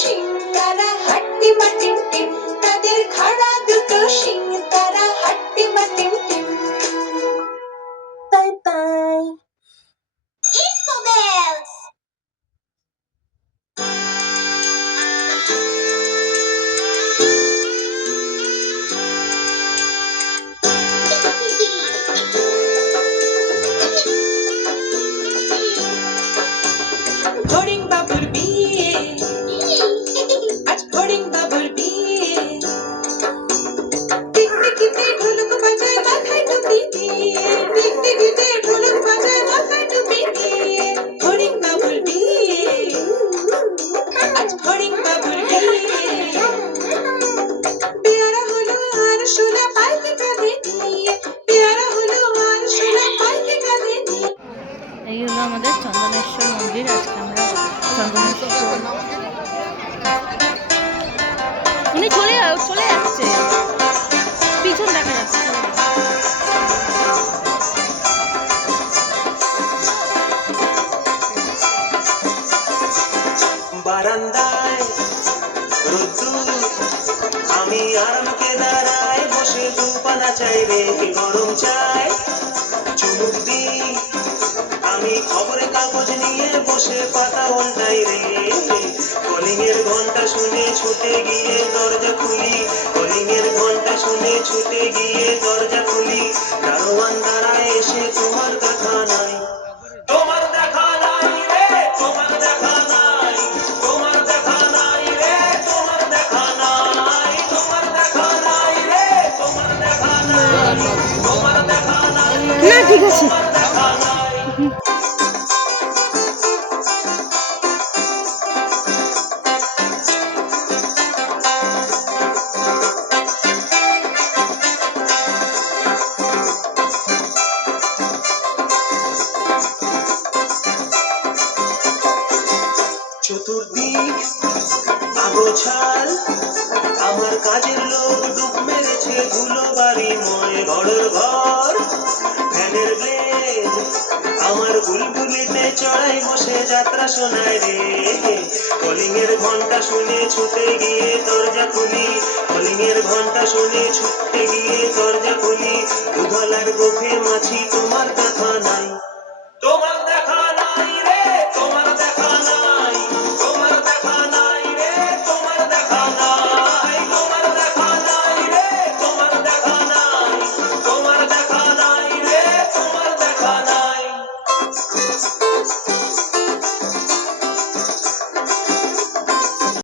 শিং তারা হাট্টি মাটিম টিম, তাদের খাড়া দুটো শিং তারা হাট্টি মাটিম টিম। তাই তাই ইনফো বেলস। ফড়িং বাবুর বিয়ে, আজ ফড়িং বাবুর বিয়ে। টিকটিকিতে ঢোলক বাজায় মাথায় টুপি দিয়ে, টিকটিকিতে ঢোলক বাজায় মাথায় টুপি দিয়ে। ফড়িং বাবুর বিয়ে, আজ ফড়িং বাবুর বিয়ে। পেয়ারা হলো আর শোলা পাইকে কাঁধে নিয়ে, পেয়ারা হলো আর শোলা পাইকে কাঁধে নিয়ে। এই হলো আমাদের চন্দনেশ্বর মন্দির। আজকে আমরা চন্দনেশ্বর, উনি চলে যাচ্ছে, পিছন দেখা যাচ্ছে। বারান্দায় রোদ্দুর, আমি আরামকে দাঁড়ায় বসে দুপানা চাইবে গরম চাই চুমুক দিই। আমি খবরের কাগজ নিয়ে বসে পাতা উল্টাই রে, কলিং এর ঘন্টা শুনে ছুটে গিয়ে দরজা খুলি, কলিং এর ঘন্টা শুনে ছুটে গিয়ে দরজা খুলি। দারোয়ান দাঁড়ায় এসে তোমার দেখা নাই, তোমার দেখা নাই রে, তোমার দেখা নাই, তোমার দেখা নাই রে, তোমার দেখা নাই, তোমার দেখা নাই রে, তোমার দেখা নাই, তোমার দেখা নাই না ঠিক আছে। তোমার দেখা নাই। চতুর্দিক আগোছাল, আমার কাজের লোক ডুব মেরেছে ধুলো বাড়ি ময় ঘরের ঘর। ফ্যানের ব্লেড আমার বুলবুলিতে চড়াই বসে যাত্রা শোনায় রে, কলিং এর ঘন্টা শুনে ছুটে গিয়ে দরজা খুলি, কলিং এর ঘন্টা শুনে ছুটে গিয়ে দরজা খুলি। উধলার গোফে মাছি তোমার দেখা নাই, তোমার